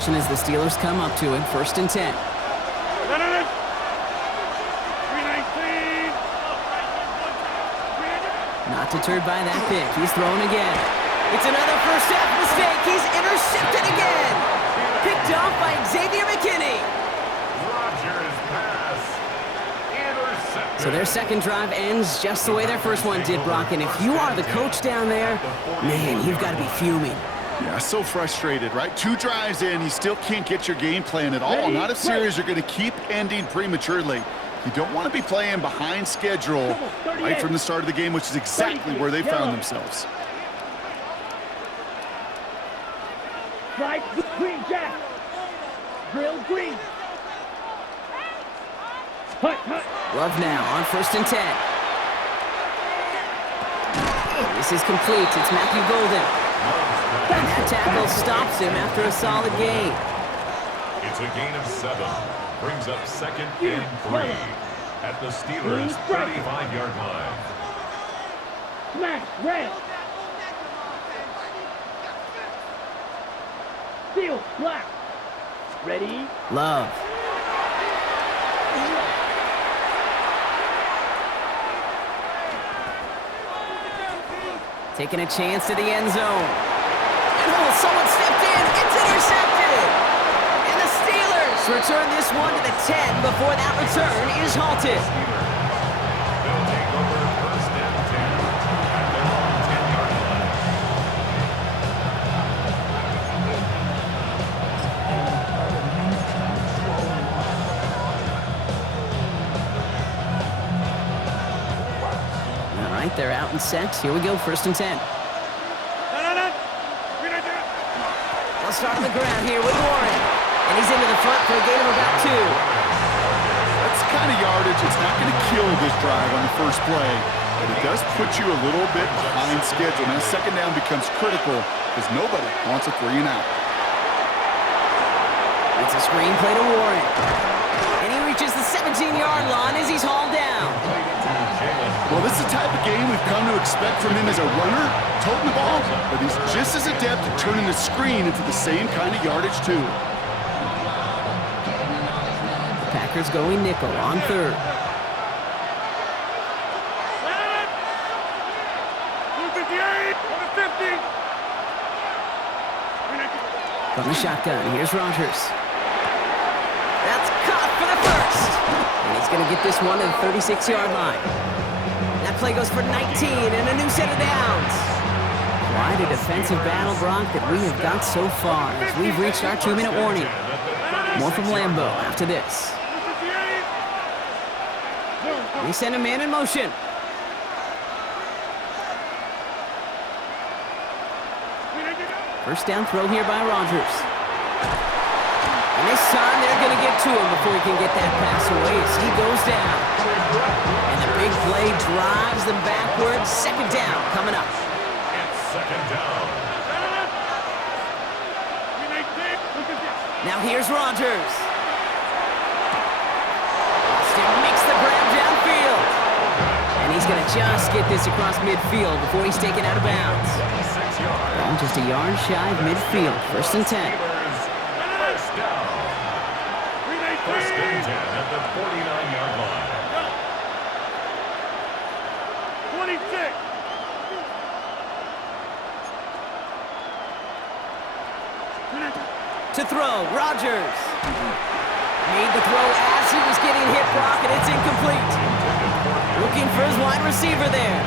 As the Steelers come up to him, 1st and 10. Not deterred by that pick. He's throwing again. It's another first half mistake. He's intercepted again. Picked off by Xavier McKinney. So their second drive ends just the way their first one did, Brock. And if you are the coach down there, man, you've got to be fuming. Yeah, so frustrated, right? 2 drives in, you still can't get your game plan at all. Not a series you're going to keep ending prematurely. You don't want to be playing behind schedule right from the start of the game, which is exactly where they found themselves. Strike green, Jack. Drill green. Love now on 1st and 10. This is complete. It's Matthew Golden. And that tackle stops him after a solid gain. It's a gain of 7. Brings up 2nd and 3 at the Steelers' 35-yard line. Smash, red. Steel, black. Ready? Love. Taking a chance to the end zone. And someone stepped in. It's intercepted. And the Steelers return this one to the 10 before that return is halted. They'll take over 1st and 10 at their own 10-yard line. All right, they're out and set. Here we go, 1st and 10. They'll start on the ground here with Warren. And he's into the front for a gain of about 2. That's the kind of yardage. It's not going to kill this drive on the first play, but it does put you a little bit behind schedule. Now, 2nd down becomes critical because nobody wants a 3 and out. It's a screen play to Warren. And he reaches the 17-yard line as he's hauled down. Well, this is the type of game we've come to expect from him as a runner, toting the ball, but he's just as adept at turning the screen into the same kind of yardage, too. Packers going nickel on 3rd. From the shotgun, here's Rodgers. That's caught for the 1st. And he's going to get this one to the 36-yard line. That play goes for 19 and a new set of downs. Quite a defensive battle, Brock, that we have got so far as we've reached our 2-minute warning. More from Lambeau after this. They send a man in motion. First down throw here by Rodgers. And this time they're going to get to him before he can get that pass away as he goes down. And the big play drives them backwards. 2nd down coming up. It's 2nd down. Now here's Rodgers. Austin makes the grab downfield. And he's going to just get this across midfield before he's taken out of bounds. Ball just a yard shy of midfield. 1st and 10. First down. 1st and 10 at the 49-yard line. 26. To throw, Rodgers. Made the throw as he was getting hit, Brock, and it's incomplete. Looking for his wide receiver there.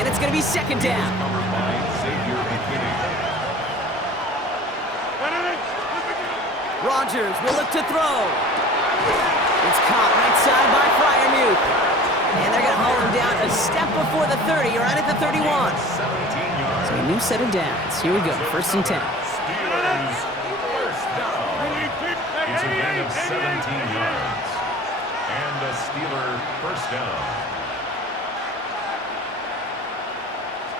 And it's going to be 2nd down. Covered by Xavier McKinney. Rodgers will look to throw. It's caught right side by Freiermuth. And they're going to haul him down a step before the 30, right at the 31. 17 yards. So a new set of downs. Here we go, 1st and 10. Steelers first down. It's a gain of 17 yards. And a Steeler first down.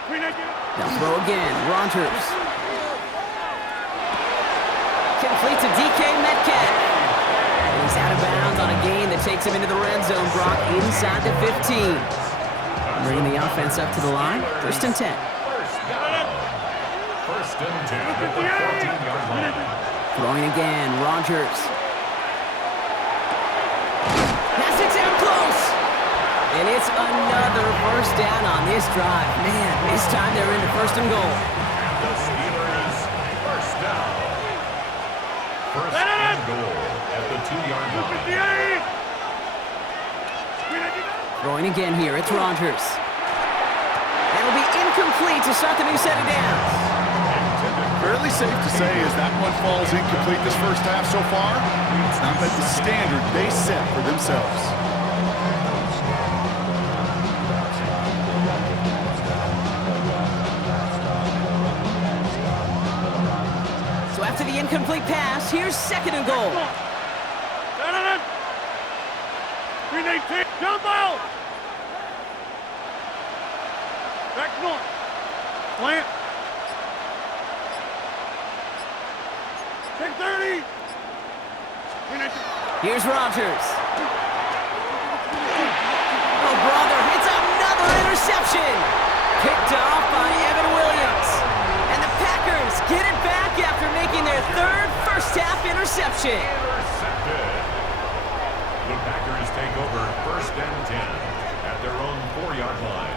They'll throw again. Rodgers. Complete to DK Metcalf. And he's out of bounds on a gain that takes him into the red zone, Brock, inside the 15. Bringing the offense up to the line. 1st and 10. First down. 1st and 10 at the 14-yard line. Throwing again, Rogers. That's it down close. And it's another first down on this drive. Man, this time they're into first and goal. The Steelers first down. First and goal at the 2-yard line. Throwing again here, it's Rogers. That'll be incomplete to start the new set of downs. Fairly safe to say as that one falls incomplete this first half so far, it's not met the standard they set for themselves. So after the incomplete pass, here's second and goal. 319, jump out! Back one. Plant. 630. Here's Rogers. Oh, brother, it's another interception. Picked off by Evan Williams. And the Packers get it back after making their third first-half interception. Intercepted. The Packers take over first and 10 at their own 4-yard line.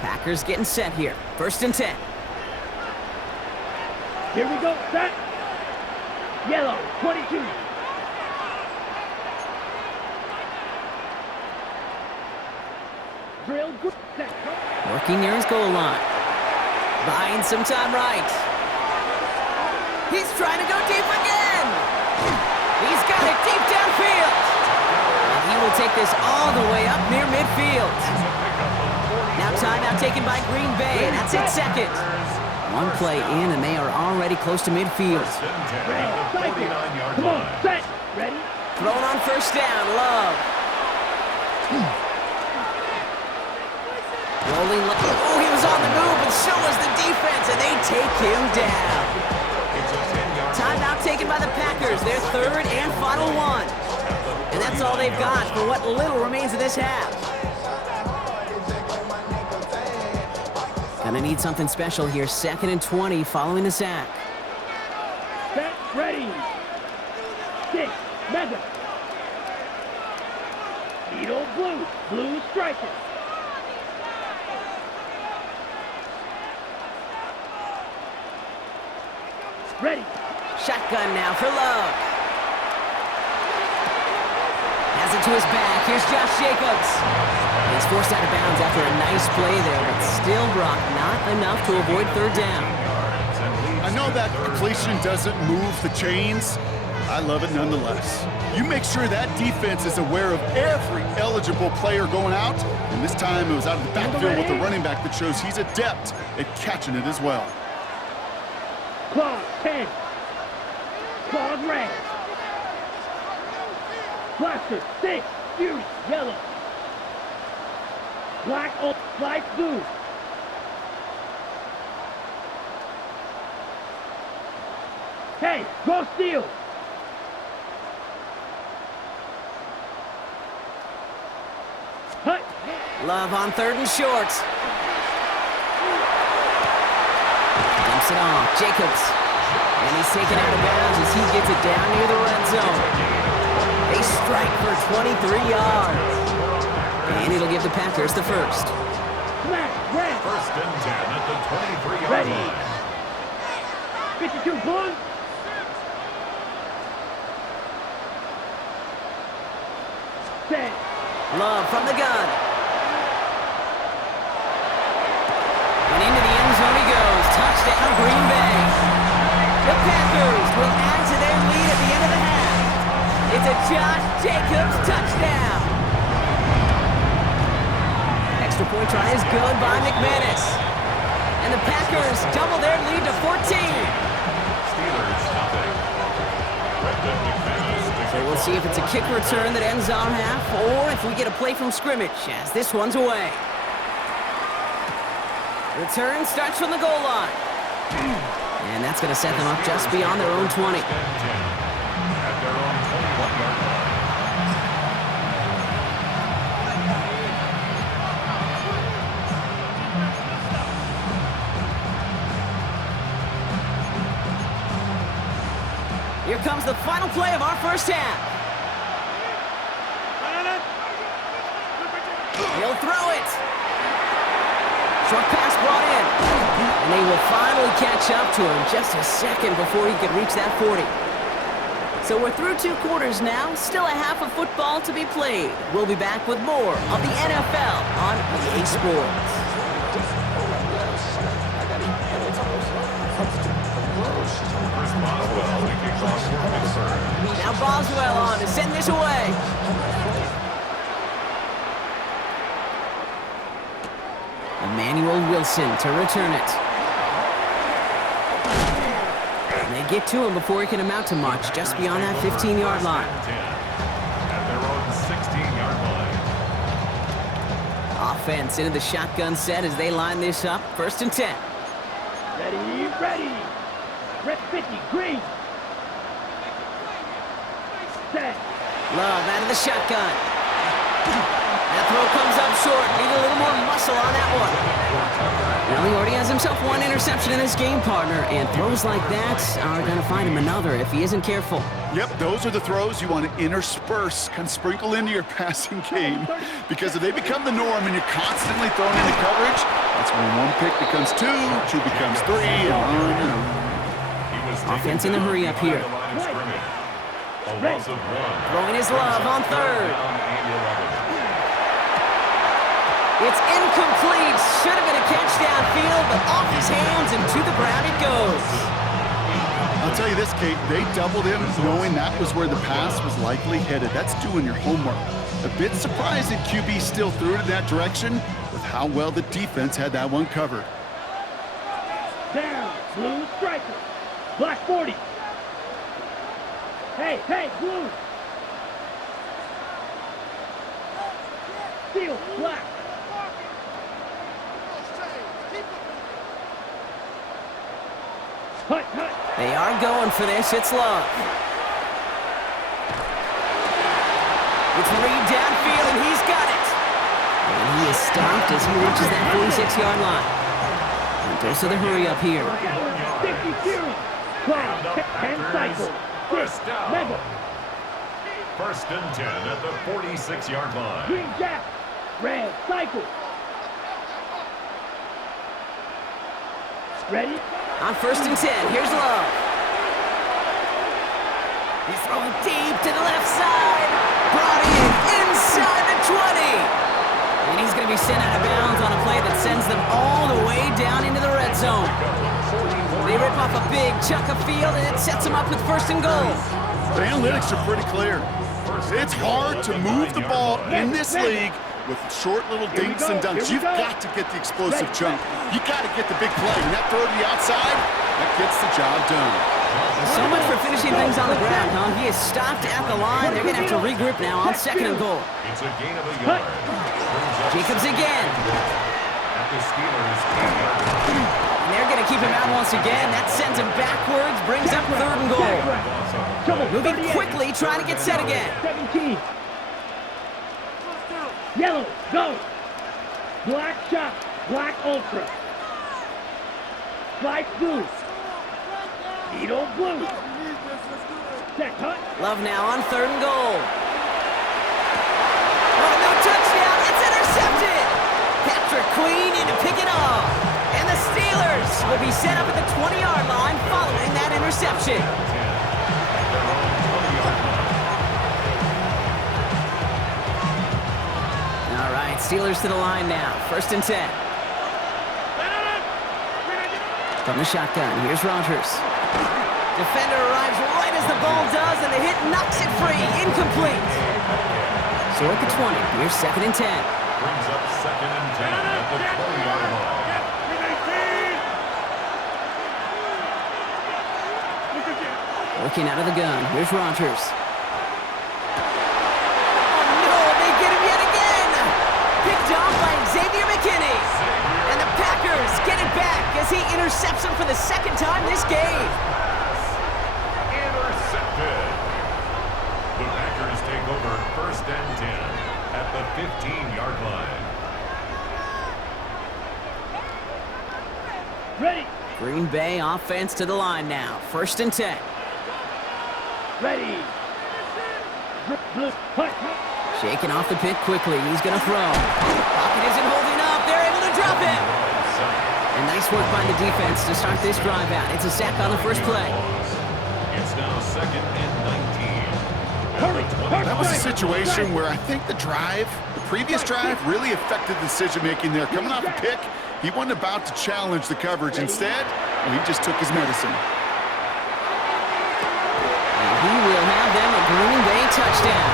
Packers getting set here. First and 10. Here we go, set. Yellow, 22. Drill, good, set. Working near his goal line. Buying some time right. He's trying to go deep again. He's got it deep downfield. And he will take this all the way up near midfield. Now timeout taken by Green Bay, and that's it second. One play in, and they are already close to midfield. First and 10 at the 49-yard Come on, line. set. Ready? Thrown on first down, Love. Rolling. Oh, he was on the move, and so was the defense, and they take him down. It's a 10-yard Timeout taken by the Packers, their third and final one. And that's all they've got for what little remains of this half. Gonna need something special here. Second and 20 following the sack. Set, ready. 6, mega. Needle blue, blue striker. Ready. Shotgun now for Love. Has it to his back. Here's Josh Jacobs. He's forced out of bounds after a nice play there, but still, Brock, not enough to avoid third down. I know that completion doesn't move the chains. I love it nonetheless. You make sure that defense is aware of every eligible player going out, and this time it was out of the backfield with the running back that shows he's adept at catching it as well. Claws 10. Claws red. Blaster 6. Fuse yellow. Black on light blue. Hey, go steal. Hut. Love on third and short. Dumps it off. Jacobs. And he's taken out of bounds as he gets it down near the red zone. They strike for 23 yards. And it'll give the Packers the first. Smash red. First and 10 at the 23-yard Ready. line. 52 blue. Set. Love from the gun. And into the end zone he goes. Touchdown, Green Bay. The Packers will add to their lead at the end of the half. It's a Josh Jacobs touchdown. Extra point try is good by McManus. And the Packers double their lead to 14. Steelers nothing. Brendan McManus to So we'll see if it's a kick return that ends on half, or if we get a play from scrimmage as this one's away. Return starts from the goal line. And that's going to set them up just beyond their own 20. first and 10 at their own 21-yard line. Here comes the final play of our first half. He'll throw it. Short pass brought in. And they will finally catch up to him just a second before he could reach that 40. So we're through 2 quarters now. Still a half of football to be played. We'll be back with more of the NFL on EA Sports. Now Boswell on to send this away. Emmanuel Wilson to return it. And they get to him before he can amount to much, just beyond that 15-yard line. At their own 16-yard line. Offense into the shotgun set as they line this up. 1st and 10. Ready, ready. Red 50, green. Set. Love out of the shotgun. That throw comes up short. Need a little more muscle on that one. Now he already has himself 1 interception in this game, partner, and throws like that are going to find him another if he isn't careful. Yep, those are the throws you want to intersperse, kind of sprinkle into your passing game, because if they become the norm and you're constantly thrown into coverage, that's when 1 pick becomes 2, 2 becomes 3, and on and on. Offense in the hurry up here. Throwing his love on 3rd. It's incomplete. Should have been a catch downfield, but off his hands and to the ground it goes. I'll tell you this, Kate, they doubled him knowing that was where the pass was likely headed. That's doing your homework. A bit surprising QB still threw it in that direction with how well the defense had that one covered. Down, blue striker. Black 40. Hey, hey, blue. Steel, black. Hut, hut. They are going for this. It's Love. It's Reed downfield, and he's got it. And he is stopped as he reaches that 46-yard line. And goes to the hurry up here. 50 series. 12, 10 cycle. 6, mega. 1st and 10 at the 46-yard line. Green jack. Red cycle. Ready? On 1st and 10, here's Love. He's throwing deep to the left side. Brought in inside the 20. And he's going to be sent out of bounds on a play that sends them all the way down into the red zone. They rip off a big chunk of field, and it sets them up with 1st and goal. The analytics are pretty clear. It's hard to move the ball in this league with short little dinks and dunks. You've got to get the explosive chunk. You got to get the big play. And that throw to the outside, that gets the job done. So much for finishing things on the ground, huh? He is stopped at the line. They're going to have to regroup now on 2nd and goal. It's a gain of a yard. Jacobs again. At the Steelers' 8-yard line. And they're going to keep him out once again. That sends him backwards, brings up 3rd and goal. Moving quickly, trying to get set again. 17. Yellow, go. Black shot, black ultra. Black blue. Needle blue. Set cut. Love now on 3rd and goal. Oh, no touchdown. It's intercepted. Patrick Queen in to pick it off. And the Steelers will be set up at the 20-yard line following that interception. All right, Steelers to the line now. 1st and 10. From the shotgun, here's Rogers. Defender arrives right as the ball does, and the hit knocks it free. Incomplete. So at the 20, here's 2nd and 10. Brings up 2nd and 10 at the 20-yard line. Working out of the gun, here's Rogers. Oh no, they get him yet again! Picked off by Xavier McKinney. And the Packers get it back as he intercepts him for the 2nd time this game. Intercepted. The Packers take over 1st and 10 at the 15-yard line. Ready. Green Bay offense to the line now. 1st and 10. Ready. Punt. Shaking off the pick quickly. He's going to throw. Pocket isn't holding up. They're able to drop him. And nice work by the defense to start this drive out. It's a sack on the first play. It's now 2nd and 19. That was a situation where I think the previous drive, really affected the decision-making there. Coming off a pick, he wasn't about to challenge the coverage. Instead, he just took his medicine. And he will have them a Green Bay touchdown.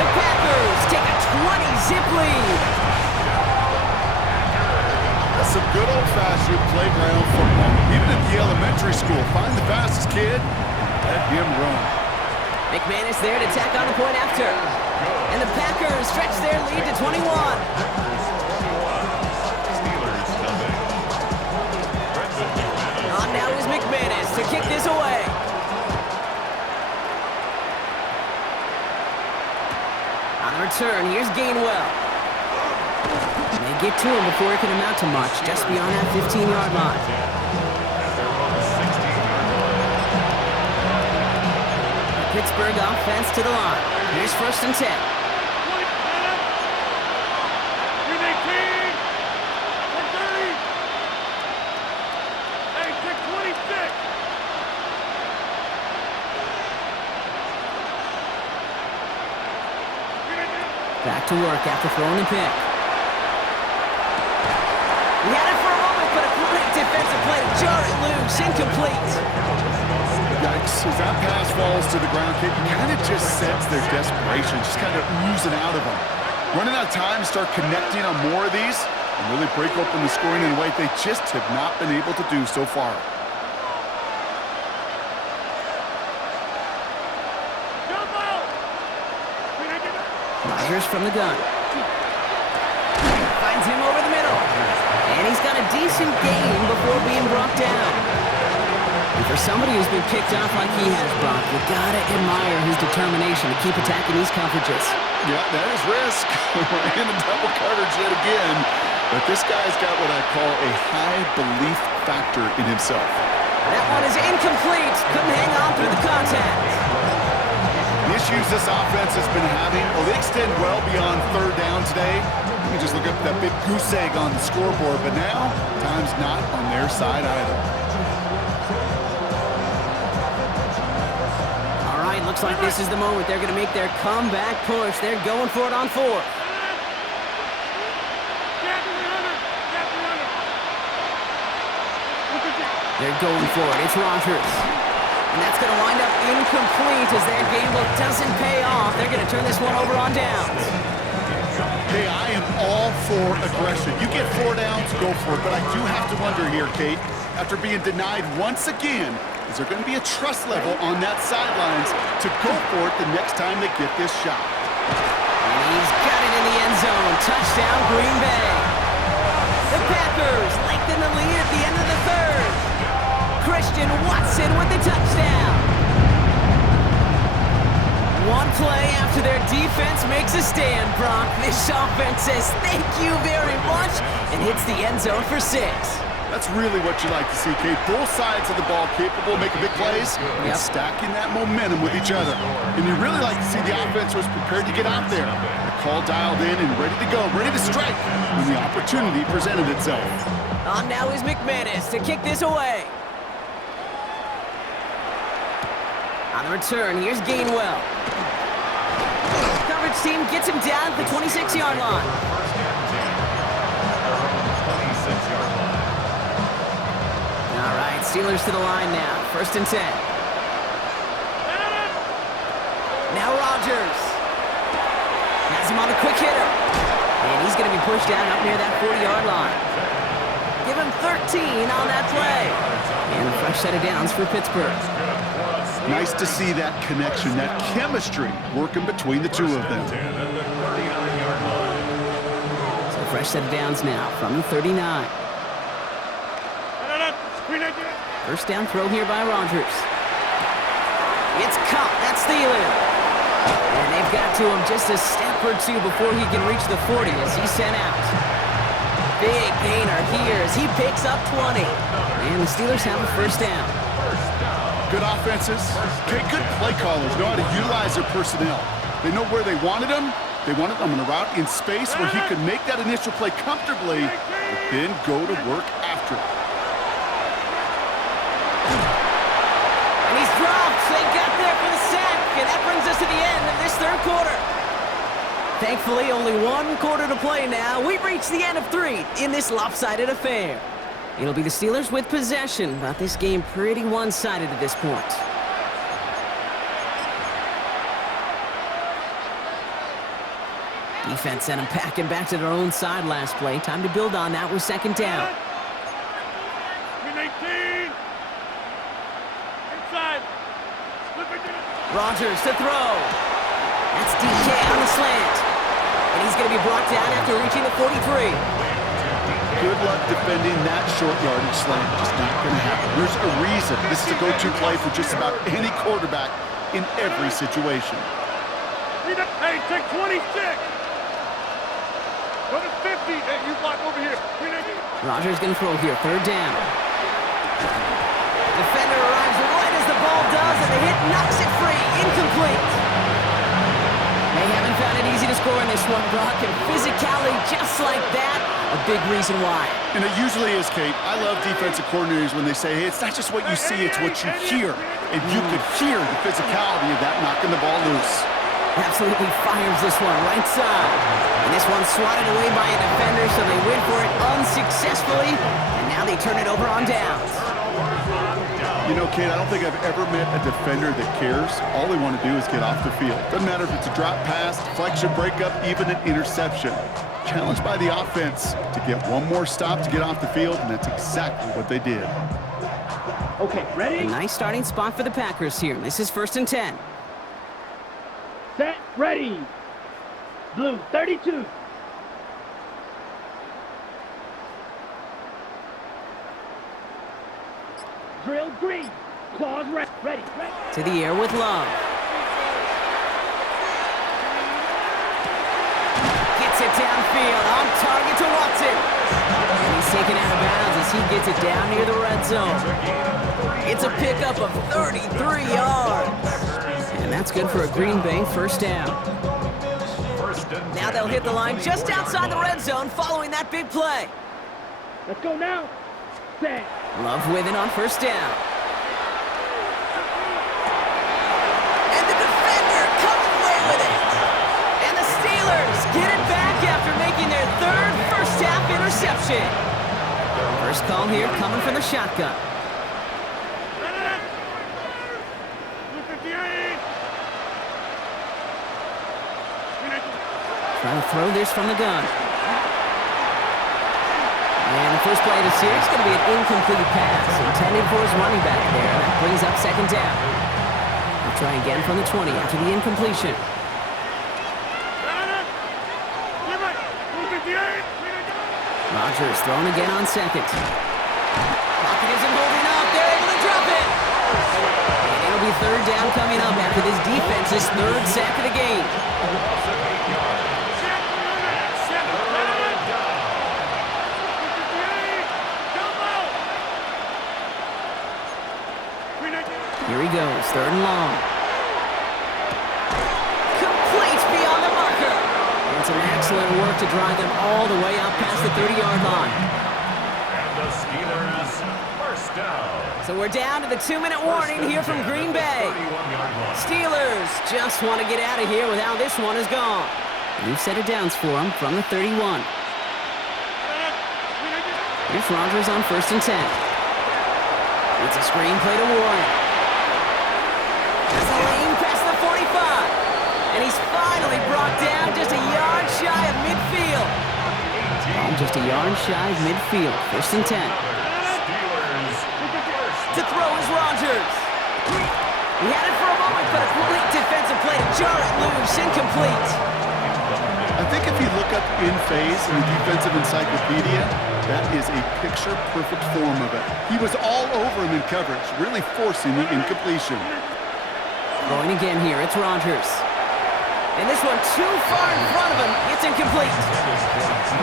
The Packers take a 20-zip lead. That's some good old-fashioned playground football. Even at the elementary school, find the fastest kid, let him run. McManus there to tack on a point after. And the Packers stretch their lead to 21. Steelers nothing. On now is McManus to kick this away. On the return, here's Gainwell. And they get to him before it can amount to much, just beyond that 15-yard line. Pittsburgh offense to the line. Here's 1st and 10. Back to work after throwing the pick. He had it for a moment, but a great defensive play to jar it loose. Incomplete. Yikes. As that pass falls to the ground, kid, you kind of just sense their desperation, just kind of oozing out of them. Running out of time to start connecting on more of these and really break open the scoring in a way they just have not been able to do so far. Rodgers from the gun. Finds him over the middle. And he's got a decent gain before being brought down. And for somebody who's been kicked off like he has, Brock, you gotta admire his determination to keep attacking these coverages. Yeah, that is risk. We're in a double coverage yet again. But this guy's got what I call a high belief factor in himself. That one is incomplete. Couldn't hang on through the contact. The issues this offense has been having, well, they extend well beyond 3rd down today. You can just look up that big goose egg on the scoreboard, but now, time's not on their side either. All right, looks like this is the moment. They're going to make their comeback push. They're going for it on 4th. They're going for it. It's Rodgers. And that's going to wind up incomplete as their gamble doesn't pay off. They're going to turn this one over on downs. Hey, I am all for aggression. You get 4 downs, go for it. But I do have to wonder here, Kate, after being denied once again, is there going to be a trust level on that sidelines to go for it the next time they get this shot? And he's got it in the end zone. Touchdown, Green Bay. The Packers lengthen the lead at the end of the 3rd. Christian Watson with the touchdown. One play after their defense makes a stand, Brock. This offense says thank you very much and hits the end zone for 6. That's really what you like to see, Kate. Both sides of the ball capable of making big plays and stacking that momentum with each other. And you really like to see the offense was prepared to get out there. The call dialed in and ready to go, ready to strike when the opportunity presented itself. On now is McManus to kick this away. On the return, here's Gainwell. Coverage team gets him down at the 26-yard line. All right, Steelers to the line now. 1st and 10. Now Rodgers. Has him on the quick hitter. And he's going to be pushed down up near that 40-yard line. Give him 13 on that play. And a fresh set of downs for Pittsburgh. Nice to see that connection, that chemistry working between the two of them. So a fresh set of downs now from the 39. First down throw here by Rodgers. It's caught. That's Thielen. And they've got to him just a step or two before he can reach the 40 as he's sent out. Big gainer here as he picks up 20. And the Steelers have a first down. Good offenses. Okay, good play callers know how to utilize their personnel. They know where they wanted him. They wanted him on a route in space where he could make that initial play comfortably, but then go to work after it. And he's dropped. They got there for the sack, and that brings us to the end of this third quarter. Thankfully, only one quarter to play now. We've reached the end of 3 in this lopsided affair. It'll be the Steelers with possession, but this game pretty one-sided at this point. Defense sent them packing back to their own side last play. Time to build on that with second down. Rodgers to throw. That's DK on the slant. And he's going to be brought down after reaching the 43. Good luck defending that short yardage slant. Just not going to happen. There's a reason this is a go-to play for just about any quarterback in every situation. Hey, take 26. Go to 50. Hey, you block over here. Rodgers going to throw here. Third down. Defender arrives right as the ball does, and the hit knocks it free. Incomplete. They haven't found it easy to score in this one, Brock, and physicality just like that, a big reason why. And it usually is, Kate. I love defensive coordinators when they say, hey, it's not just what you see, it's what you hear. And you could hear the physicality of that knocking the ball loose. Absolutely fires this one right side. And this one's swatted away by a defender, so they went for it unsuccessfully, and now they turn it over on downs. You know, Kate, I don't think I've ever met a defender that cares. All they want to do is get off the field. Doesn't matter if it's a drop pass, deflection, breakup, even an interception. Challenged by the offense to get one more stop to get off the field, and that's exactly what they did. Okay, ready? A nice starting spot for the Packers here. This is 1st and 10. Set, ready. Blue, 32. Drill green. Claws ready. To the air with Love. Gets it downfield, on target to Watson. And he's taken out of bounds as he gets it down near the red zone. It's a pickup of 33 yards. And that's good for a Green Bay first down. Now they'll hit the line just outside the red zone following that big play. Let's go now. Set. Love with it on first down. And the defender comes away with it. And the Steelers get it back after making their third first-half interception. First call here coming from the shotgun. Trying to throw this from the gun. And the first play of the series is going to be an incomplete pass intended for his running back there. And that brings up second down. We'll try again from the 20 after the incompletion. Rodgers throwing again on second. Pocket isn't holding up. They're able to drop it. And it'll be third down coming up after this defense's third sack of the game. Here he goes, third and long. Complete beyond the marker. And some excellent work to drive them all the way up past the 30-yard line. And the Steelers first down. So we're down to the 2-minute warning here from Green Bay. Steelers just want to get out of here with how this one is gone. New set of downs for them from the 31. Here's Rodgers on 1st and 10. It's a screen play to Warren. As the lane past the 45. And he's finally brought down just a yard shy of midfield. Just a yard shy of midfield. 1st and 10. To throw is Rodgers. He had it for a moment, but a complete defensive play to jar it loose. Incomplete. I think if you look up in phase in the defensive encyclopedia, that is a picture-perfect form of it. He was all over him in coverage, really forcing the incompletion. Going again here, it's Rodgers. And this one too far in front of him. It's incomplete.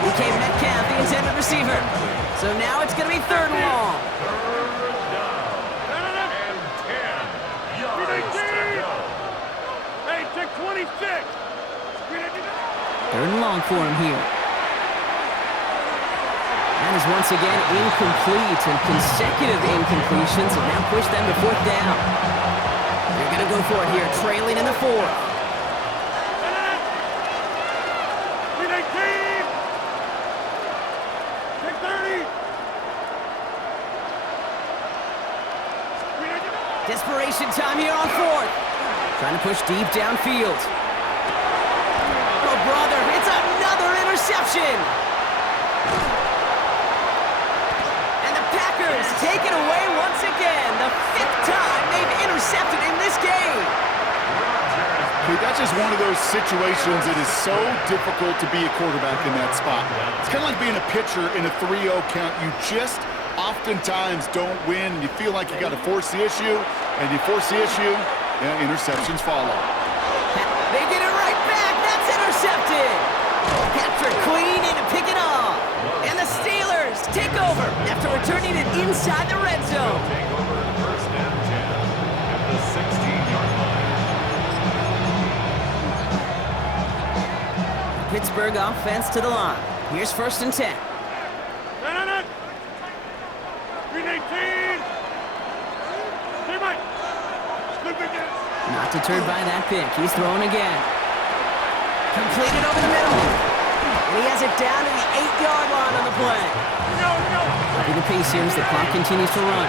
DK Metcalf, the intended receiver. So now it's going to be third and long. And 10. long for him here. That is once again incomplete, and consecutive incompletions have now pushed them to fourth down. They're going to go for it here, trailing in the fourth. Desperation time here on fourth. Trying to push deep downfield. Oh, brother, it's another interception. And the Packers take it away once again. The 5th time they've intercepted in this game. Okay, that's just one of those situations that is so difficult to be a quarterback in that spot. It's kind of like being a pitcher in a 3-0 count. You just oftentimes don't win. You feel like you got to force the issue, and you force the issue, interceptions follow. They get it right back. That's intercepted. Patrick clean in to pick it off. And the Steelers take over after returning it inside the red zone. Take over first and 10 at the 16-yard line. Pittsburgh offense to the line. Here's first and 10. Not deterred by that pick. He's throwing again. Completed over the middle. And he has it down to the 8-yard line on the play. Upping the pace here as the clock continues to run.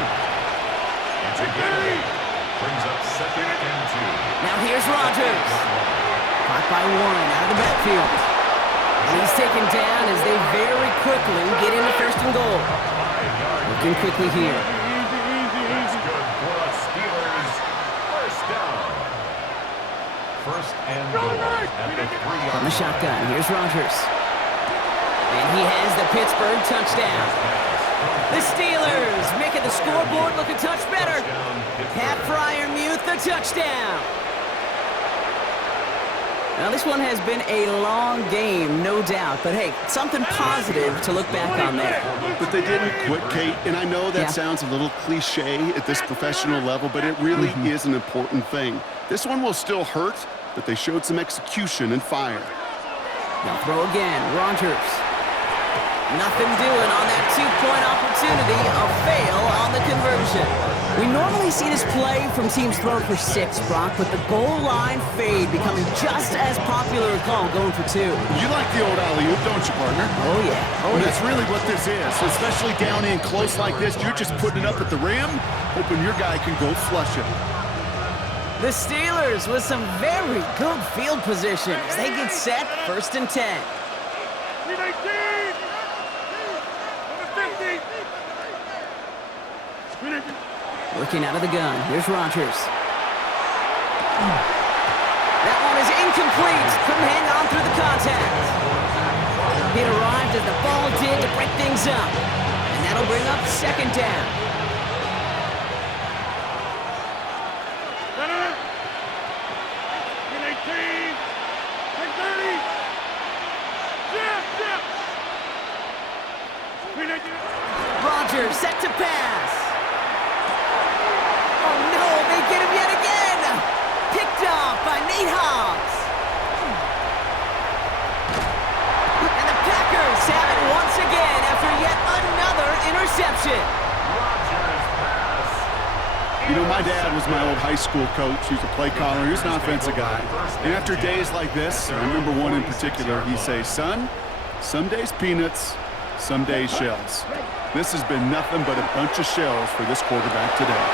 Brings up second and 2. Now here's Rodgers. Caught by Warren out of the backfield. And he's taken down as they very quickly get into first and goal. Looking quickly here. That's good for the Steelers. First down. First and goal at the 3-yard From the shotgun, here's Rodgers. And he has the Pittsburgh touchdown. The Steelers making the scoreboard look a touch better. Pat Fryermuth, the touchdown. Now, this one has been a long game, no doubt. But, hey, something positive to look back on there. But they didn't quit, Kate, and I know that sounds a little cliche at this professional level, but it really is an important thing. This one will still hurt, but they showed some execution and fire. Now throw again, Rodgers. Nothing doing on that 2-point opportunity, a fail on the conversion. We normally see this play from teams throwing for 6, Brock, but the goal line fade becoming just as popular a call going for 2. You like the old alley-oop, don't you, partner? Oh, yeah. And that's really what this is, especially down in close like this. You're just putting it up at the rim, hoping your guy can go flush it. The Steelers with some very good field position as they get set, first and 10. Working out of the gun. Here's Rodgers. That one is incomplete. Couldn't hang on through the contact. It arrived as the ball did to break things up. And that'll bring up second down. Rodgers set to pass. Oh no, they get him yet again. Picked off by Nate Hobbs. And the Packers have it once again after yet another interception. Rodgers pass. You know, my dad was my old high school coach. He was a play caller. He was an offensive guy. And after days like this, I remember one in particular, he'd say, son, some days peanuts, some days shells. This has been nothing but a bunch of shells for this quarterback today.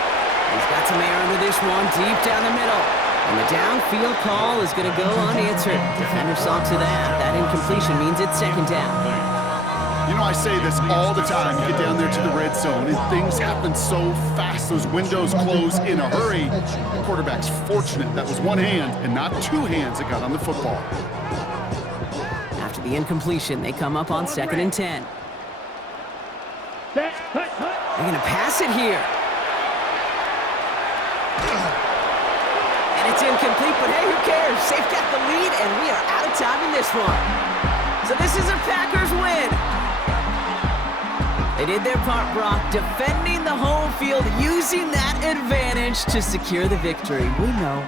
He's got some air under this one, deep down the middle. And the downfield call is going to go unanswered. Defender saw to that. That incompletion means it's second down. You know, I say this all the time. You get down there to the red zone, and things happen so fast. Those windows close in a hurry. The quarterback's fortunate that was one hand and not 2 hands that got on the football. After the incompletion, they come up on second and 10. They're going to pass it here. And it's incomplete, but hey, who cares? They've got the lead, and we are out of time in this one. So this is a Packers win. They did their part, Brock, defending the home field, using that advantage to secure the victory. We know